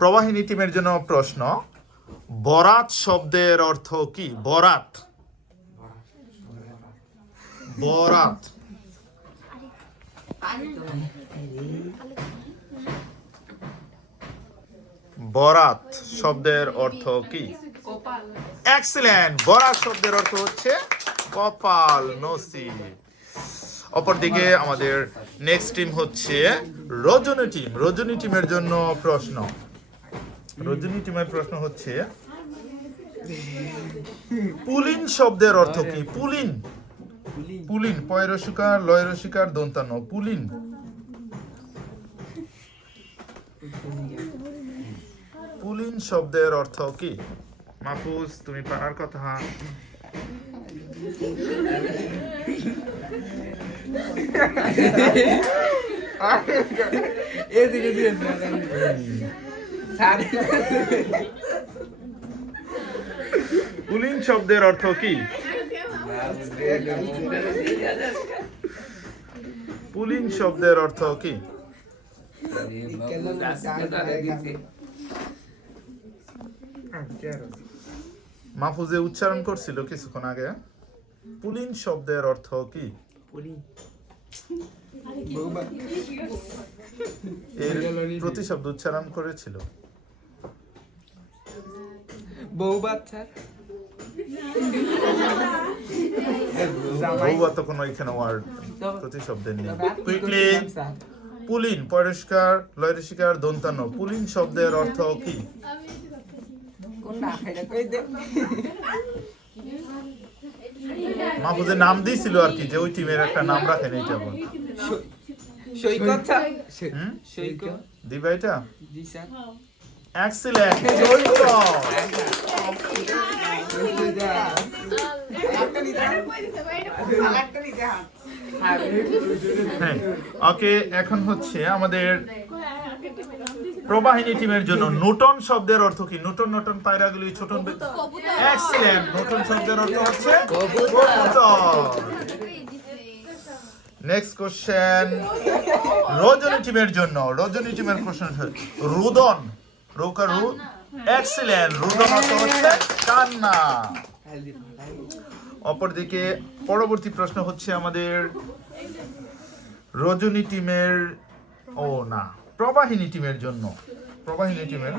প্রবাহিনী টিমের জন্য প্রশ্ন, বরাত শব্দের অর্থ কি? বরাত। বরাত। বরাত শব্দের অর্থ কি? এক্সিলেন্ট বরাত শব্দের অর্থ হচ্ছে কপাল, নসিব। অপরদিকে আমাদের নেক্সট টিম হচ্ছে রজনী টিম রজনী টিমের জন্য প্রশ্ন রজনী টিমের প্রশ্ন হচ্ছে পুলিন শব্দের অর্থ কি? পুলিন। পুলিন। পয়রসিকার লয়রসিকার দন্তান্ন। পুলিন। পুলিন শব্দের অর্থ কি? মাহফুজ তুমি পারার কথা। এদিকে দিয়ে পুলিন শব্দের অর্থ কি? পুলিং শব্দের অর্থ কি? মাহফুজে উচ্চারণ করছিল কিছুক্ষণ আগে। পুলিং শব্দের অর্থ কি? এর প্রতিশব্দ উচ্চারণ করেছিল। বউ বাচ্চার বউবা তো কোনো এখানে ওয়ার্ড প্রতিশব্দের নেই। কুইকলি পুলিন পরিষ্কার দন্তান্ন পুলিন শব্দের অর্থ কি? মাহফুজের নাম দিয়েছিল আর কি যে ওই টিমের একটা নাম রাখেন এইটা বল সৈকত। দিবা এটা? জি স্যার। এক্সিলেন্ট হ্যাঁ ওকে এখন হচ্ছে আমাদের প্রবাহিনী টিমের জন্য নূতন শব্দের অর্থ কি? নূতন নূতন পায়রাগুলি ছোট এক্সিলেন্ট নূতন শব্দের অর্থ হচ্ছে নেক্সট কোশ্চেন রজনী টিমের জন্য রজনী টিমের কোশ্চেন রুদন। রৌকা রু এক্সিলেন্ট রুদন অর্থ হচ্ছে কান্না। অপরদিকে পরবর্তী প্রশ্ন হচ্ছে আমাদের রজনী টিমের, ও না, প্রবাহিনী টিমের জন্য, প্রবাহিনী টিমের।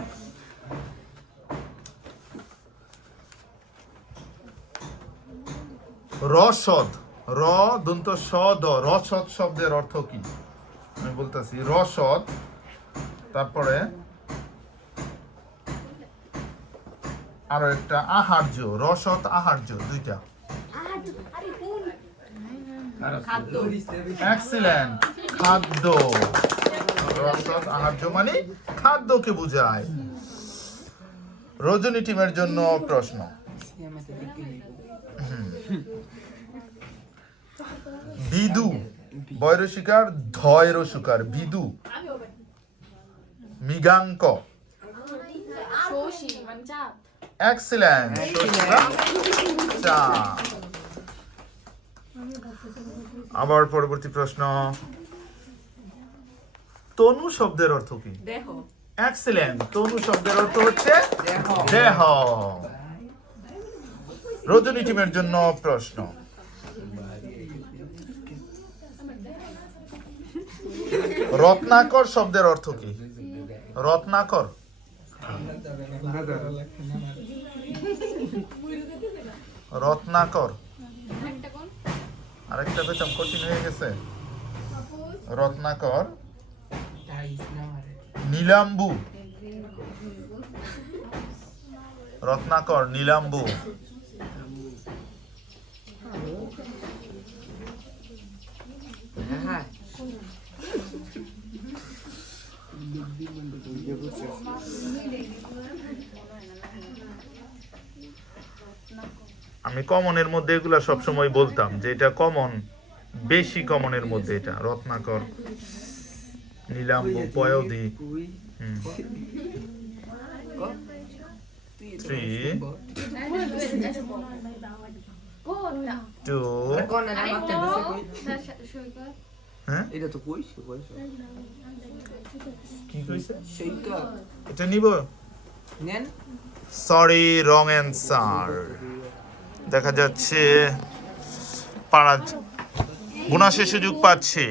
রসদ র দন্ত সদ রসদ শব্দের অর্থ কি? আমি বলতেছি রসদ তারপরে আরও একটা আহার্য রসদ আহার্য দুইটা এক্সিলেন্ট খাদ্য রসদ আহার্য মানে খাদ্যকে বোঝায় রজনী টিমের জন্য প্রশ্ন বিদু বৈরসিকার ধৈরসিকার বিদু মিগাঙ্ক শোষী মানে চাপ এক্সিলেন্ট আবার পরবর্তী প্রশ্ন। তনু শব্দের অর্থ কি? দেহ। এক্সিলেন্ট তনু শব্দের অর্থ হচ্ছে দেহ। রজনী টিমের জন্য প্রশ্ন। রত্নাকর শব্দের অর্থ কি? রত্নাকর। রত্নাকর। আরেকটা পেতাম কঠিন হয়ে গেছে। রত্নাকর। নীলাম্বু। রত্নাকর নীলাম্বু। হ্যাঁ আমি কমনের মধ্যে এগুলা সবসময় বলতাম যে এটা কমন বেশি কমনের মধ্যে এটা রত্নাকর নীলাম্বু পয়দি থ্রি টু কোন না আরে মারতে ও দিছে কই তার সা- সৈকত হ্যাঁ? এটা তো কইছে কইছে। কি কইছে? সৈকত এটা নিব? নেন। সরি রং অ্যান্সার দেখা যাচ্ছে পাড়া বোনাসের সুযোগ পাচ্ছে।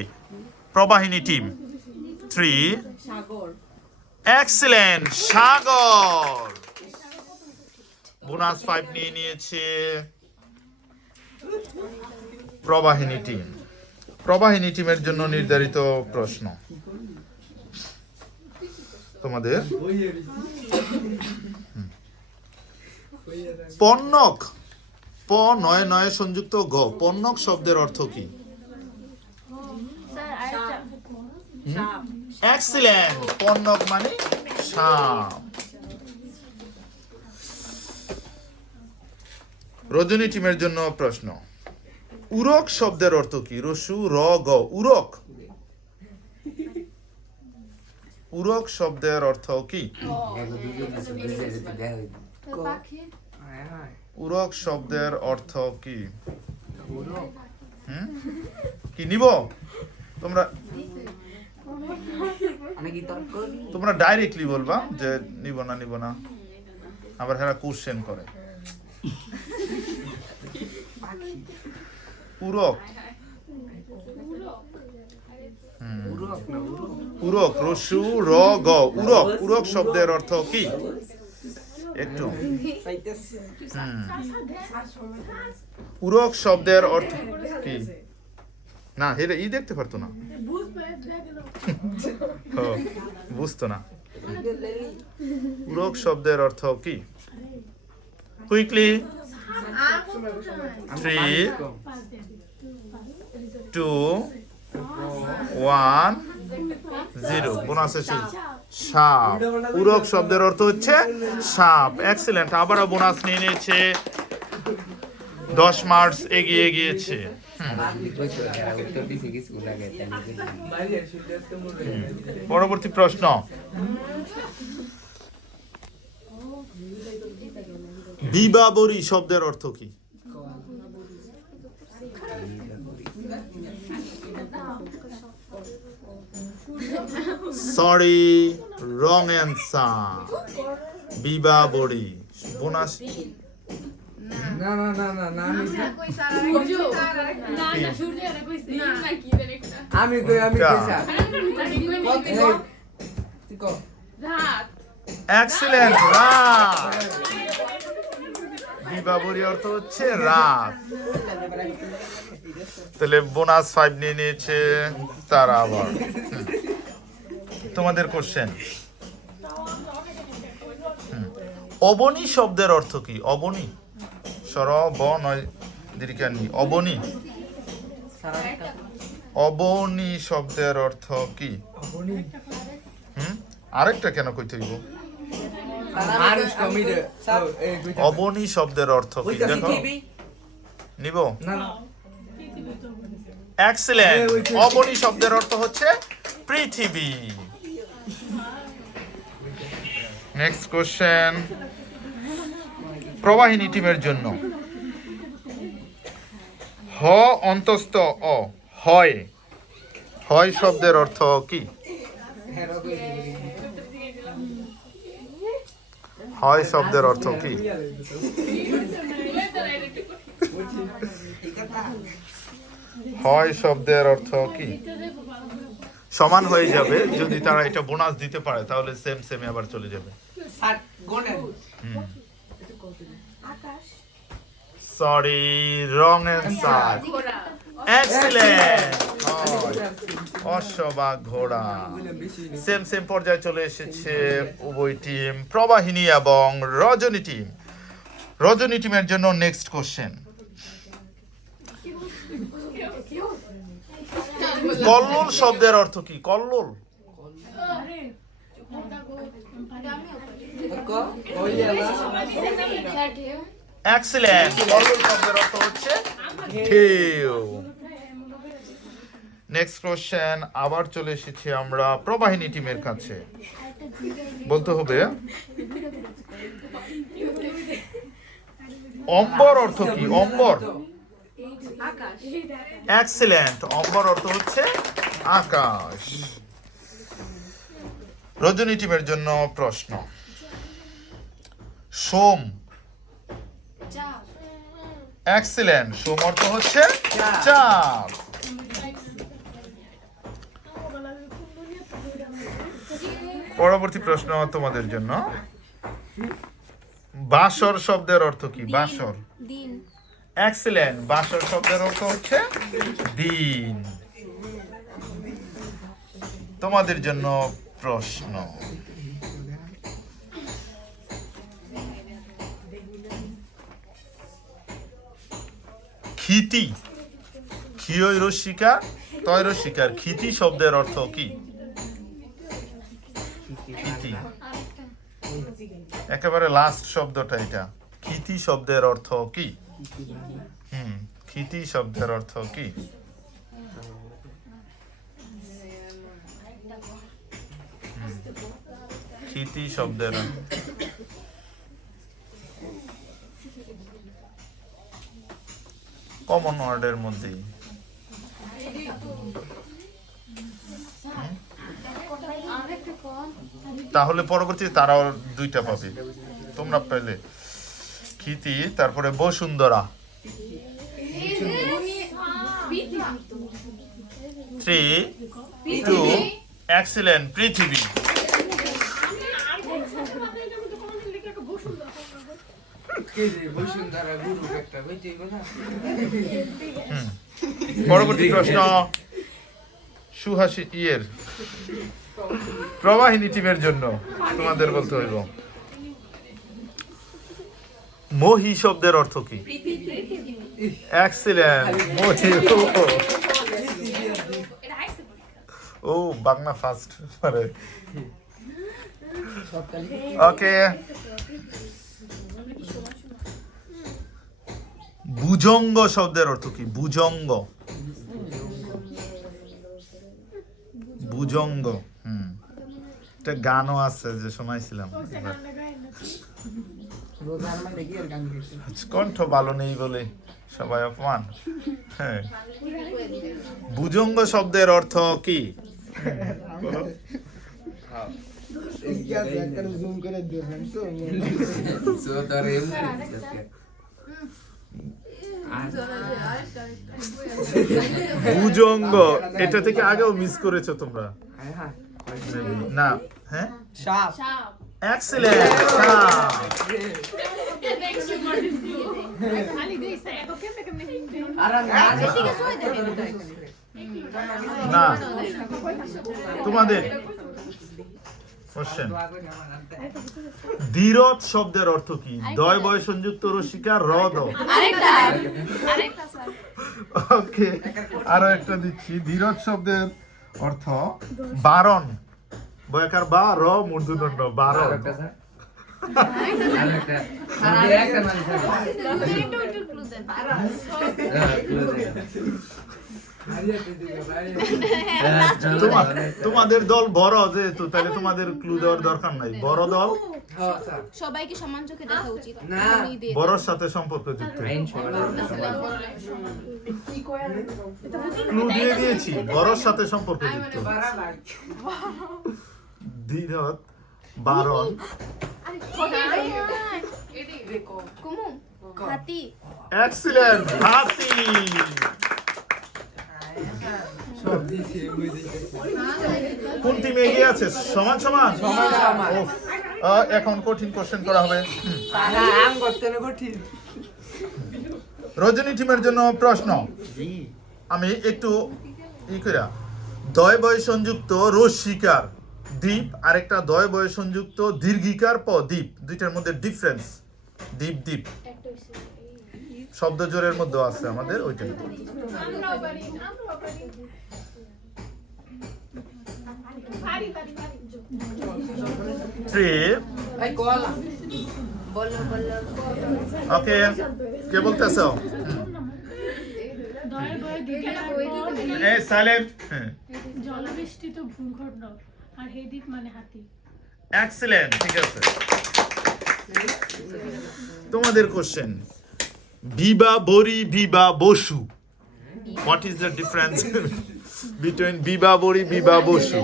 প্রবাহিনী team. Three excellent Sagar. Bonus five নিয়ে নিয়েছে প্রবাহিনী টিম। প্রবাহিনী টিমের জন্য নির্ধারিত প্রশ্ন। তোমাদের? পণ্যক প নয় নয় সংযুক্ত গ পণ্যক শব্দের অর্থ কি? এক্সিলেন্ট পণ্যক মানে সাপ। রজনী টিমের জন্য প্রশ্ন। উরক শব্দের অর্থ কি? রসু র গ উরক। উরক শব্দের অর্থ কি? উরক শব্দের অর্থ কি? কি নিব? তোমরা তোমরা ডাইরেক্টলি বলবা যে নিব না নিব না। আবার হেরা কোশ্চেন করে। উরক হুম। পুরো না পুরো উরক রসু র গ উরক। উরক শব্দের অর্থ কি? একটু। উরক শব্দের অর্থ কি? না হেরে ই দেখতে পারতো না। ও, বুঝতো না। উরক শব্দের অর্থ কি? Quickly. Three. Two one, zero বোনাসের শুরু সাপ। উরক শব্দের অর্থ হচ্ছে সাপ। এক্সিলেন্ট আবারও বোনাস নিয়ে নিয়েছে। দশ মার্চ এগিয়ে গিয়েছে। পরবর্তী প্রশ্ন। বিবাবরী শব্দের অর্থ কি? সরি রং অ্যান্সার বিবাবরী বোনাস না না না না না আমি আমি কই আমি এক্সিলেন্ট রাত। বিবাবরী অর্থ হচ্ছে রাত। তাহলে বোনাস ফাইভ নিয়ে নিয়েছে তারা আবার। তোমাদের কোশ্চেন অবনী শব্দের অর্থ কি? অবনী? সর ব নয় দীর্ঘানি অবনী? অবনী শব্দের অর্থ কি? হুম? আরেকটা কেন কইতে হইব। অবনী শব্দের অর্থ কি? দেখো? নিব? এক্সিলেন্ট অবনী শব্দের অর্থ হচ্ছে পৃথিবী। নেক্সট কোশ্চেন প্রবাহিনী টিমের জন্য। হ অন্তস্থ, অ, হয়। হয় শব্দের অর্থ কি? হয় শব্দের অর্থ কি? হয় শব্দের অর্থ কি? সমান হয়ে যাবে। যদি তারা এটা বোনাস দিতে পারে, তাহলে সেম সেম আবার চলে যাবে। আর গোনেন। সরি রং অ্যান্সার এক্সিলেন্ট ঘোড়া। সেম সেম পর্যায়ে চলে এসেছে উভয় টিম প্রবাহিনী এবং রজনী টিম রজনী টিমের জন্য নেক্সট কোশ্চেন কল্লোল শব্দের অর্থ কি? কল্লোল? এক্সিলেন্ট কল্লোল শব্দের অর্থ হচ্ছে ঢেউ। নেক্সট কোশ্চেন আবার চলে এসেছি আমরা প্রবাহিনী টিমের কাছে। বলতে হবে অম্বর অর্থ কি? অম্বর। আকাশ। এক্সিলেন্ট অম্বর অর্থ হচ্ছে আকাশ। রজনী টিমের জন্য প্রশ্ন। সোম। এক্সিলেন্ট সোম অর্থ হচ্ছে চাপ পরবর্তী প্রশ্ন তোমাদের জন্য। বাসর শব্দের অর্থ কি? বাসর। দিন। এক্সিলেন্ট বাসর শব্দের অর্থ হচ্ছে দিন। তোমাদের জন্য প্রশ্ন খিতি খিয়ই রসিকা তয় রসিকার খিতি শব্দের অর্থ কি? একেবারে লাস্ট শব্দটা এটা। খিতি শব্দের অর্থ কি? হুম খিতি শব্দের অর্থ কি? খিতি শব্দের। কমন ওয়ার্ডের মধ্যেই। তাহলে পরবর্তী তারাও দুইটা পাবে। তোমরা পেলে। খিতি তারপরে বসুন্ধরা। থ্রি টু এক্সিলেন্ট পৃথিবী কে রে বসুন্ধরা গুরু একটা বুঝছি না পরবর্তী প্রশ্ন। সুহাসী ইয়ের প্রবাহিনী টিমের জন্য তোমাদের বলতে হইব। মহি শব্দের অর্থ কি? এক্সিলেন্ট মহি ও। ও বাংলা ফার্স্ট ওকে ভুজঙ্গ শব্দের অর্থ কি? ভুজঙ্গ। ভুজঙ্গ হুম। একটা গানও আছে যে শোনাইছিলাম। একবার। রোজার কি আর গান গাইছে কণ্ঠ ভালো নেই বলে সবাই অপমান। হ্যাঁ। ভুজঙ্গ শব্দের অর্থ কি? বলো। জুম করে দিবেন তো So তার এম ভুজঙ্গ এটা থেকে আগেও মিস করেছ তোমরা। হ্যাঁ হ্যাঁ? না হ্যাঁ সাপ। এক্সিলেন্ট না তোমাদের। কোশ্চেন ধীরত শব্দের অর্থ কি দয় বয় সংযুক্ত রসিকা রদ আরেকটা আরেকটা স্যার ওকে আরও একটা দিচ্ছি ধীরত শব্দের অর্থ বারণ বয়কার বা র মূর্ধন্য বারণ আরেকটা স্যার আরেকটা আরে একটা তোমাদের দল বড় যেহেতু তাহলে তোমাদের ক্লু দেওয়ার দরকার নাই। বড় দল? সবাইকে সমান চোখে দেখা উচিত। বড়র সাথে সম্পর্ক যুক্ত। ক্লু দিয়ে দিয়েছি। বড়র সাথে সম্পর্ক যুক্ত। ভাই বারণ। কুমু হাতি। এক্সিলেন্ট হাতি। কোন টিম এগিয়ে আছে? সমান সমান? এখন কঠিন কোশ্চেন করা হবে। রজনী টিমের জন্য প্রশ্ন। আমি একটু ই কইরা, দয় বয় সংযুক্ত রস্বীকার দ্বীপ, আরেকটা দয় বয় সংযুক্ত দীর্ঘিকার প দ্বীপ। দুইটার মধ্যে ডিফারেন্স দ্বীপ দ্বীপ। শব্দ জোরের মধ্যে আছে আমাদের ওইটা থ্রি ওকে কে বলতেছো? হ্যাঁ। জলবেষ্টিত ভূখণ্ড আর হে মানে হাতি। এক্সিলেন্ট ঠিক আছে। তোমাদের কোশ্চেন বিবা বরি বিবা Basu what is the difference between বিবা বড়ি বিবা বসু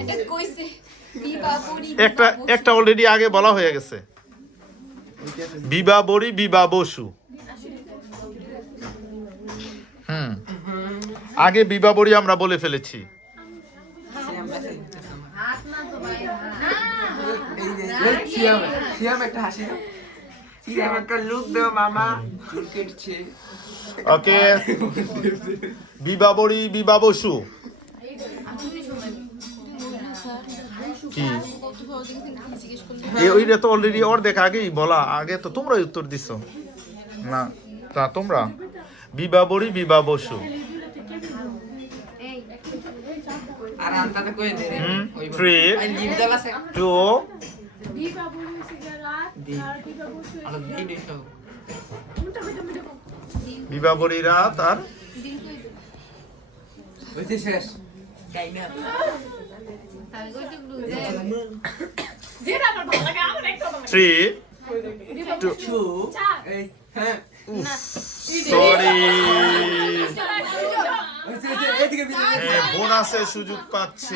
একটা একটা অলরেডি আগে বলা হয়ে গেছে বিবা বড়ি বিবা বসু হুম আগে বিবা বড়ি আমরা বলে ফেলেছি একটা হাসি ওকে বিবা বড়ি বিবা বসু কি ওইটা তো অলরেডি অর্ধেক আগেই বলা আগে তো তোমরাই উত্তর দিছো না তা তোমরা বিবা বড়ি বিবা বসু আর আনতাতে কই দে রে হুম থ্রি টু বিবা বড়ি হয়েছে গিয়ে রাত আর বিবা বসু আর দিই দিই সব মিটা মিটা মিটা বিবা বড়ি রাত আর হইছে শেষ থ্রি টু হ্যাঁ সরি বোনাসের সুযোগ পাচ্ছে।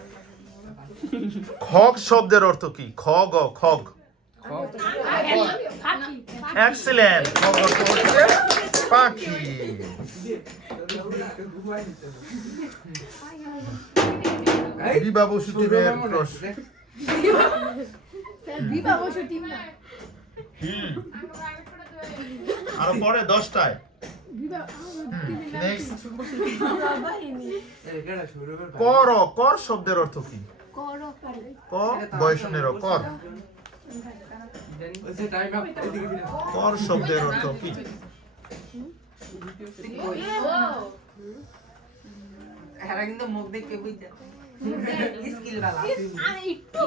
খগ শব্দের অর্থ কি? খগ খগ। এক্সিলেন্ট খগ অর্থ হচ্ছে পাখি। বিবা বসু টিমের প্রশ্ন। বিবা বসু টিম না। আরও পরে দশটায়। কর কর কর শব্দের অর্থ কি? ক? বয়সনের কর। কর শব্দের অর্থ কি? এরা কিন্তু মুখ দেখে বুঝতে স্কিল বালা। আমি একটু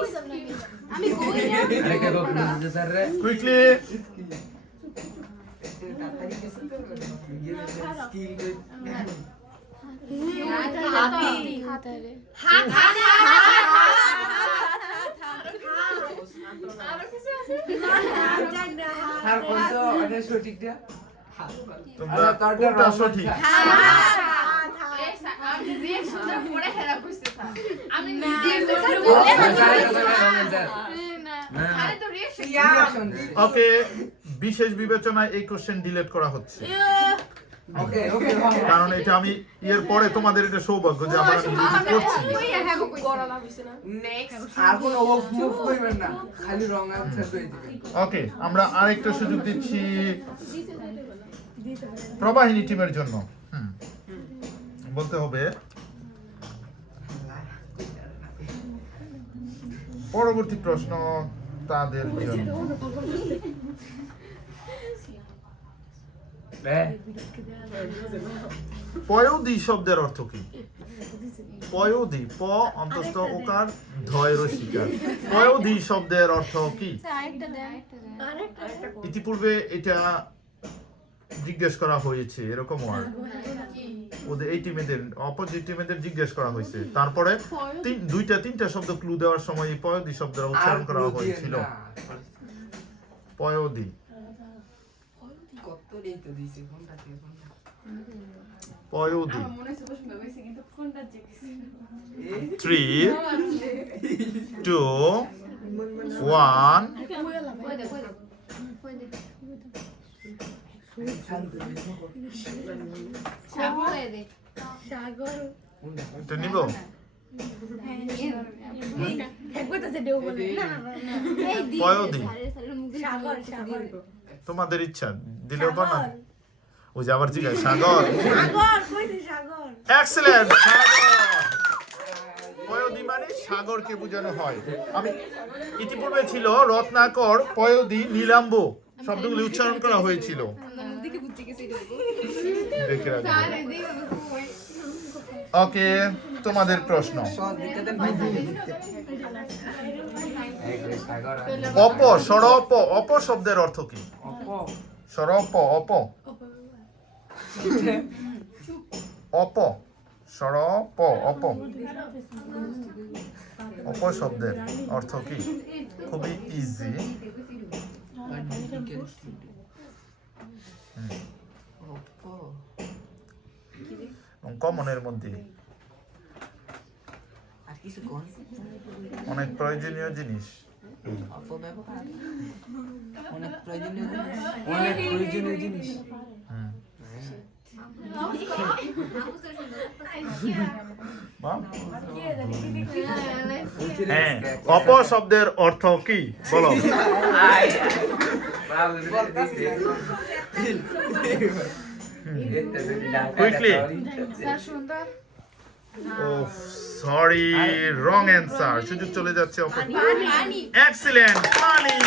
আমি কই না। আরে কে বাবু দিতে স্যার রে? কুইকলি স্কিল বিশেষ বিবেচনায় এই কোশ্চেন ডিলিট করা হচ্ছে। কারণ এটা আমি এর পরে তোমাদের এটা সৌভাগ্য যে আমরা করছি। আর কোনো ওয়ার্ক না খালি রং আনসার করে দিবেন ওকে আমরা আরেকটা সুযোগ দিচ্ছি প্রবাহিনী টিমের জন্য। হুম বলতে হবে। পরবর্তী প্রশ্ন তাদের জন্য। পয়োদি শব্দের অর্থ কি? পয়োদি প অন্তস্থ ওকার ধয় রসিকার পয়োদি শব্দের অর্থ কি? আরেকটা দেন। আরেকটা ইতিপূর্বে এটা জিজ্ঞেস করা হয়েছে এরকম ওয়ার্ড ওদের এই টিমেদের অপোজিট টিমেদের জিজ্ঞেস করা হয়েছে। তারপরে তিন দুইটা তিনটা শব্দ ক্লু দেওয়ার সময় এই পয়োদি শব্দটা উচ্চারণ করা হয়েছিল। পয়োদি কত রেট দিয়েছে কোনটা থেকে কোনটা পয়োদি থ্রি টু ওয়ান এটা নিব পয়োদি সাগর সাগর তোমাদের ইচ্ছা দিলেও বা না ওই যে আবার জিজ্ঞাসা সাগর। এক্সেলেন্ট পয়োদি মানে সাগরকে বোঝানো হয়। আমি ইতিপূর্বে ছিল রত্নাকর পয়োদি নীলাম্ব শব্দগুলি উচ্চারণ করা হয়েছিল। ওকে তোমাদের প্রশ্ন। অপ সরপ অপ। শব্দের অর্থ কি? সরপ অপ অপ। সরপ অপ অপ। শব্দের অর্থ কি? খুবই ইজি কমনের মধ্যে। অনেক প্রয়োজনীয় জিনিস। অনেক প্রয়োজনীয় জিনিস। অনেক প্রয়োজনীয়। হ্যাঁ অপ শব্দের অর্থ কি? বলো। সুন্দর। ও সরি রং অ্যান্সার সুযোগ চলে যাচ্ছে এক্সিলেন্ট পানি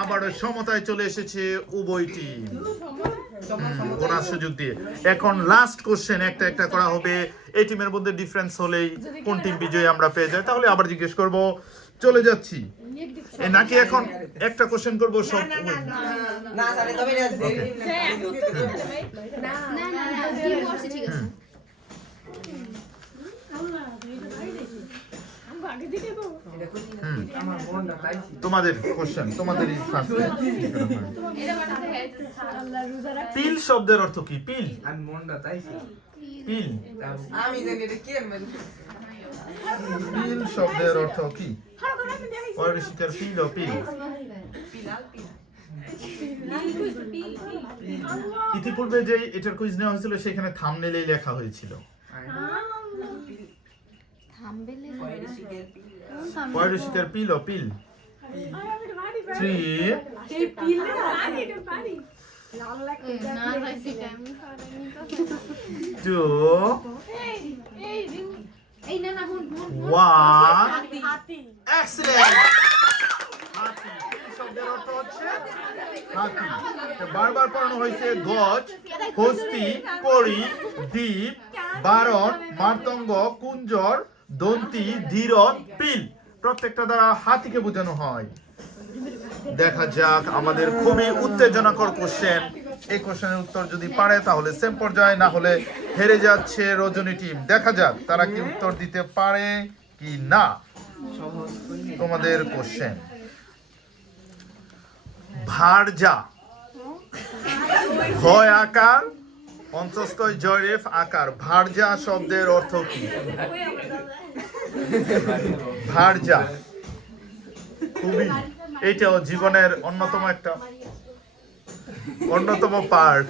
আবারও সমতায় চলে এসেছে উভয় টিম বোনাস সুযোগ দিয়ে এখন লাস্ট কোশ্চেন একটা একটা করা হবে এই টিমের মধ্যে ডিফারেন্স হলেই কোন টিম বিজয়ী আমরা পেয়ে যাই তাহলে আবার জিজ্ঞেস করব চলে যাচ্ছি নাকি এখন একটা কোশ্চেন করব সব না তোমাদের কোশ্চেন রাখ- পিল শব্দের অর্থ কি? পিল। আমি পিল। আমি জানি এটা কে পিল শব্দের অর্থ কি? পরিষ্কার পিল ও পিল। ইতিপূর্বে যে এটার কুইজ নেওয়া হয়েছিল সেখানে থামনেলেই লেখা হয়েছিল। পরিষ্কার পিল ও পিল থ্রি টু ওয়ান এক্সিলেন্ট শব্দের অর্থ হাতি। বারবার পড়ানো হয়েছে গজ, হস্তি, পরি, দ্বীপ বারণ মার্তঙ্গ কুঞ্জর, দন্তি ধীরন পিল। প্রত্যেকটা দ্বারা হাতিকে বোঝানো হয়। দেখা যাক আমাদের খুবই উত্তেজনাকর কোশ্চেন এই কোশ্চেনের উত্তর যদি পারে, তাহলে সেম পর্যায়ে, না হলে হেরে যাচ্ছে রজনী টিম দেখা যাক তারা কি উত্তর দিতে পারে কি না। তোমাদের কোশ্চেন ভারজা ভয় আকার অন্তস্থয় জয়রেফ আকার ভারজা শব্দের অর্থ কি? ভারজা খুবই এইটাও জীবনের অন্যতম একটা, অন্যতম পার্ট।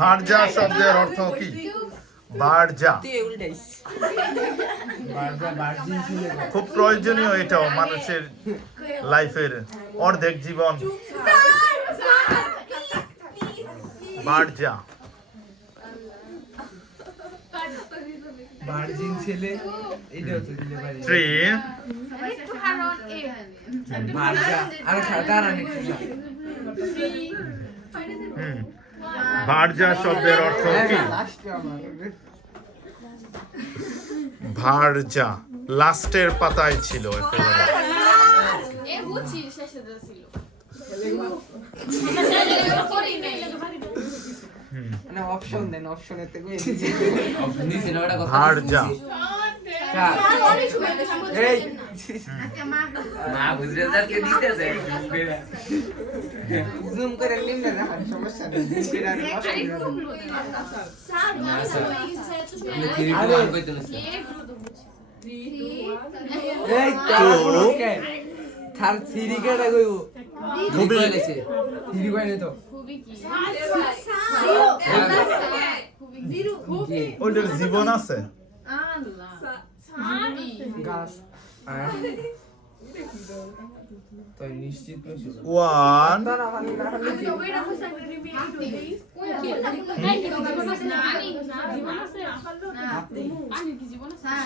ভারজা শব্দের অর্থ কি? উল্টাইস খুব প্রয়োজনীয় এটাও মানুষের লাইফের অর্ধেক জীবন। ভারজা ভার্জিন ছেলে এটাও তো দিতে পারি। থ্রি। একটু কারণ এ ভার্জা আরে শব্দের অর্থ কি? ভারজা লাস্টের পাতায় ছিল একেবারে এ বুঝছি শেষে ছিল হুম, মানে অপশন দেন অপশনের থেকে না। না কে দিতেছে। জুম করে নিম্নে দেখান সমস্যা নেই। থ্রি টু ওয়ান কইতে নছি এই তারা কোনো কে থার থ্রি কেটা কইব খুবই কইলেছে কইলে তো খুবই কি? জীবন আছে।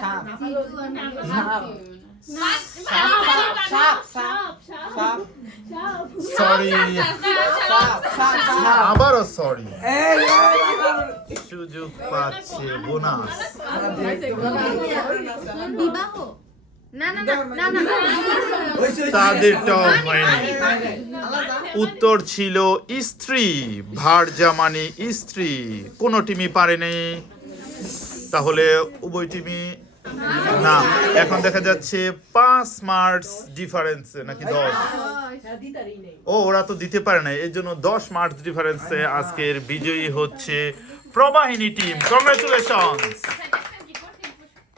সাপ সাপ সাপ সাপ। সরি আবারও সরি সুযোগ পাচ্ছে বোনাস। বিবাহ? না না না না না তাদেরটাও হয়নি। উত্তর ছিল স্ত্রী ভার্জা মানে স্ত্রী। কোন টিমই পারেনি। তাহলে উভয় টিমই না এখন দেখা যাচ্ছে পাঁচ মার্কস ডিফারেন্স নাকি দশ। ও ওরা তো দিতে পারে না এর জন্য দশ মার্কস ডিফারেন্সে আজকের বিজয়ী হচ্ছে প্রবাহিনী টিম। কংগ্রেচুলেশন